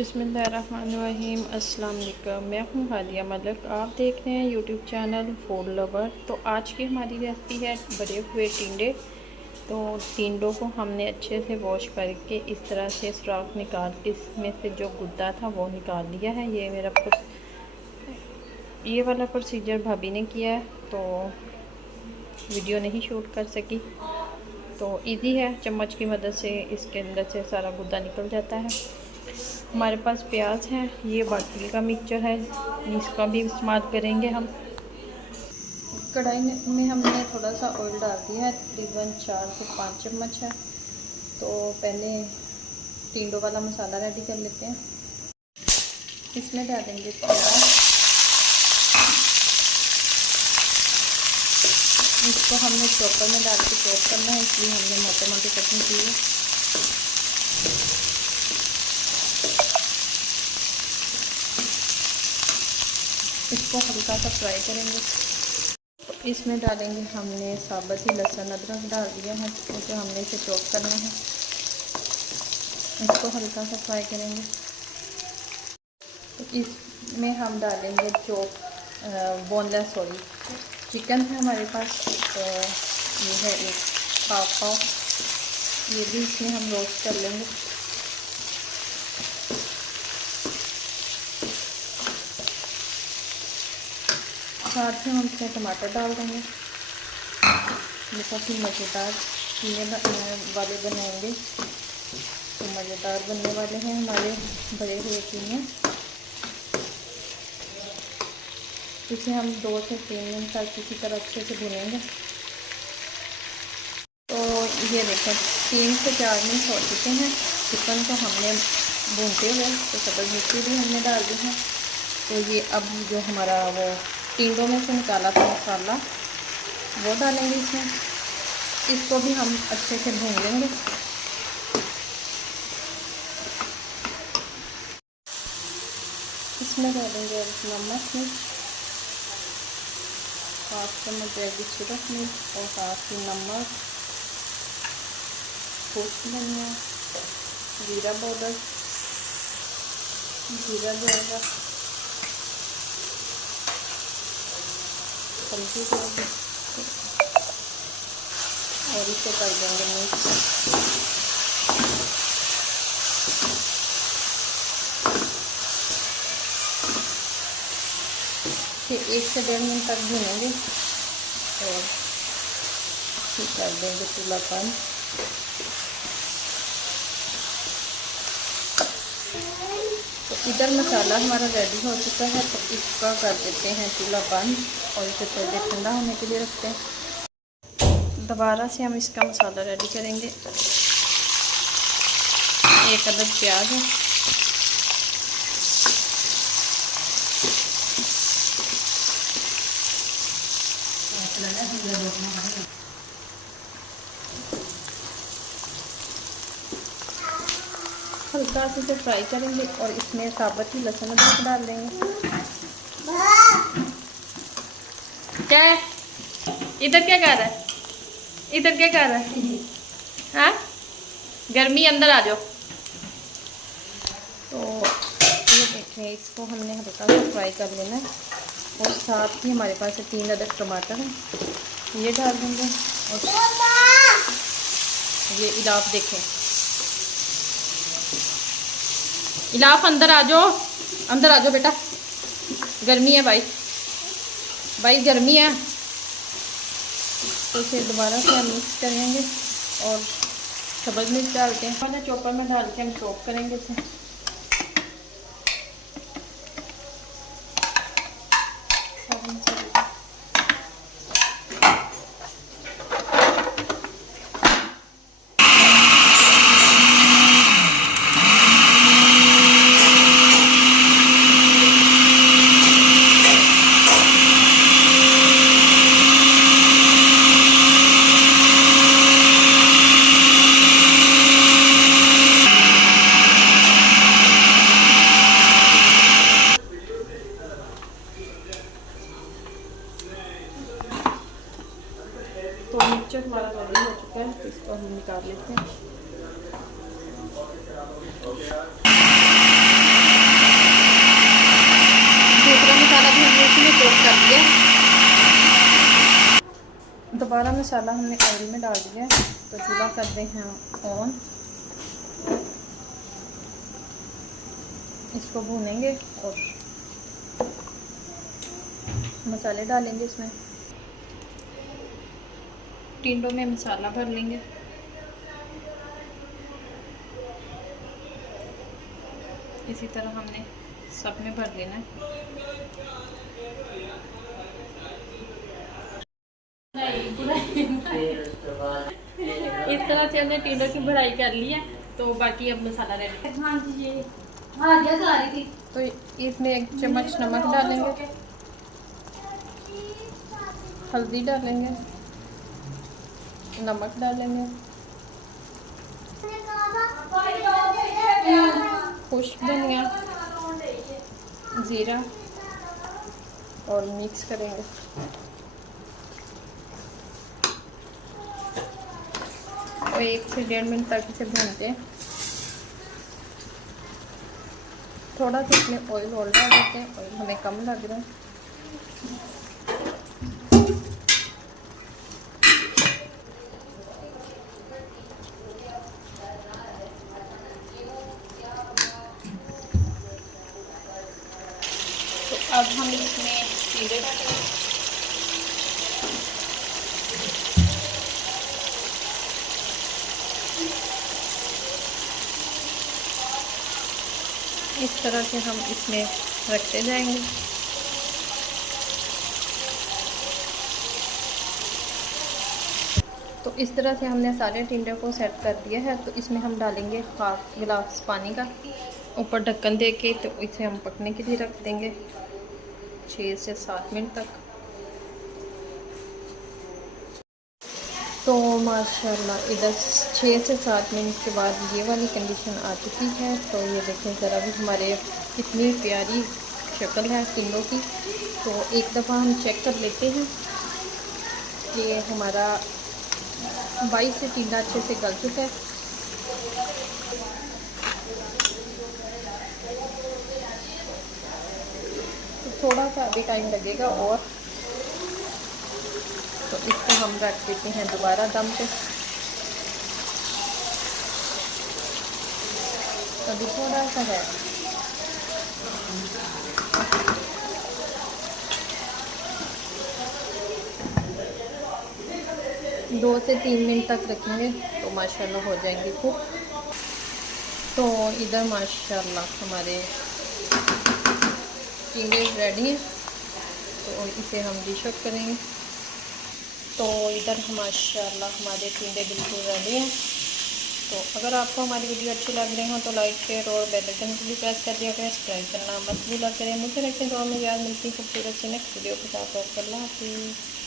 बिस्मिल्लाहिर्रहमानिर्रहीम। अस्सलाम वालेकुम। मैं हूँ हादिया मलिक, आप देख रहे हैं यूट्यूब चैनल फूड लवर। तो आज की हमारी रेसिपी है बड़े हुए टिंडे। तो टिंडों को हमने अच्छे से वॉश करके इस तरह से सुराख निकाल के इसमें से जो गुद्दा था वो निकाल लिया है। ये वाला प्रोसीजर भाभी ने किया है, तो वीडियो नहीं शूट कर सकी। तो इजी है, चम्मच की मदद से इसके अंदर से सारा गुद्दा निकल जाता है। हमारे पास प्याज है, ये बाटी का मिक्सचर है, इसका भी इस्तेमाल करेंगे हम। कढ़ाई में हमने थोड़ा सा ऑयल डाल दिया है, तकरीबन 4 से 5 चम्मच है। तो पहले टिंडों वाला मसाला रेडी कर लेते हैं। इसमें डालेंगे प्याज, इसको हमने चॉपर में डाल के चॉप करना है, इसलिए हमने मोटे मोटे कटिंग की है। इसको हल्का सा फ्राई करेंगे। तो इसमें डालेंगे हमने साबुत ही लहसुन अदरक डाल दिया है, क्योंकि हमने इसे चॉप करना है। इसको हल्का सा फ्राई करेंगे। तो इसमें हम डालेंगे बोनलेस चिकन है हमारे पास। तो ये है एक पाव, ये भी इसमें हम रोस्ट कर लेंगे। साथ में हम इसमें टमाटर डाल देंगे। ये काफ़ी मज़ेदार पीने वाले बनाएंगे, तो मज़ेदार बनने वाले हैं हमारे बड़े हुए कीमे। इसे हम 2 से 3 मिनट तक किसी तरह अच्छे से भुनेंगे। तो ये देखें 3 से 4 मिनट हो चुके हैं चिकन को हमने भूनते हुए। तो सब्ज़ मिर्ची भी हमने डाल दी है। तो ये अब जो हमारा वो टिंडों में से निकाला था मसाला वो डालेंगे इसमें। इसको भी हम अच्छे से भून लेंगे। इसमें डालेंगे नमक मिर्च, 1/2 चम्मच जैविक सिरप मिर्च और 1/2 नमक, खुश्क धनिया, जीरा पाउडर, जीरा जाएगा, हल्दी जाएगी और इसे कर देंगे मिक्स। फिर 1 से 1.5 मिनट तक भूनेंगे और फिर कर देंगे चूल्हा बंद। तो इधर मसाला हमारा रेडी हो चुका है, तो इसका कर देते हैं चूल्हा बंद और इसे थोड़ी देर ठंडा होने के लिए रखते हैं। दोबारा से हम इसका मसाला रेडी करेंगे। 1 अदद प्याज है, हल्का से इसे फ्राई करेंगे और इसमें साबुत ही लहसुन अदरक डाल देंगे। क्या है इधर, क्या कर रहा है इधर, क्या कर रहा है? हाँ, गर्मी, अंदर आ जाओ। तो ये देखें, इसको हमने हल्का सा फ्राई कर लेना है। और साथ ही हमारे पास 3 अदद टमाटर हैं, ये डाल देंगे। और ये इलाफ देखें, इलाफ अंदर आ जाओ, अंदर आ जाओ बेटा, गर्मी है भाई गर्मी है। तो इसे दोबारा से हम मिक्स करेंगे और सब्ज़ मिर्च डालते हैं। मैंने चॉपर में डाल के हम चॉप करेंगे इसे। तो मिक्सचर हमारा रेडी हो चुका है, तो इसको हम निकाल लेते हैं। हमने इसमें कोट कर दिया। दोबारा मसाला हमने ऑयल में डाल दिया, तो चूल्हा कर दें हम ऑन। इसको भूनेंगे और मसाले डालेंगे इसमें। टिंडों में मसाला भर लेंगे। इसी तरह हमने सब में भर लेना है। इस तरह से हमने टिंडों की भराई कर ली है, तो बाकी अब मसाला रेडी। हाँ जी, ये तो इसमें 1 चम्मच नमक डालेंगे, हल्दी डालेंगे, नमक डालेंगे, खुश्क धनिया, ज़ीरा और मिक्स करेंगे। और 1 से 1.5 मिनट तक इसे भूनते हैं। थोड़ा सा इसमें ऑयल और डाल देते हैं, ऑयल हमें कम लग रहा है। तो अब हम इसमें टिंडे डालेंगे। इस तरह से हम इसमें रखते जाएंगे। तो इस तरह से हमने सारे टिंडे को सेट कर दिया है। तो इसमें हम डालेंगे 1/2 गिलास पानी का, ऊपर ढक्कन दे के। तो इसे हम पकने के लिए रख देंगे 6 से 7 मिनट तक। तो माशाल्लाह इधर 6 से 7 मिनट के बाद ये वाली कंडीशन आ चुकी है। तो ये देखें ज़रा भी हमारे कितनी प्यारी शक्ल है टिंडों की। तो एक दफ़ा हम चेक कर लेते हैं कि हमारा 22 से टिंडा अच्छे से गल चुका है। तो थोड़ा सा अभी टाइम लगेगा और। तो इसको हम रख देते हैं दोबारा दम पे। अभी थोड़ा सा है। दो से 3 मिनट तक रखेंगे तो माशाल्लाह हो जाएंगे कुक। तो इधर माशाल्लाह हमारे टिंडे रेडी हैं। तो इसे हम डिश आउट करेंगे। तो इधर माशाल्लाह हमारे टिंडे बिल्कुल रेडी हैं। तो अगर आपको हमारी वीडियो अच्छी लग रही हो तो लाइक शेयर और बेल आइकन को भी प्रेस कर दिया करें। सब्सक्राइब करना मत भूला करें। मुझे नेक्स्ट वीडियो में याद मिलती है खूबसूरत से नेक्स्ट वीडियो के साथ। अल्लाह हाफिज़।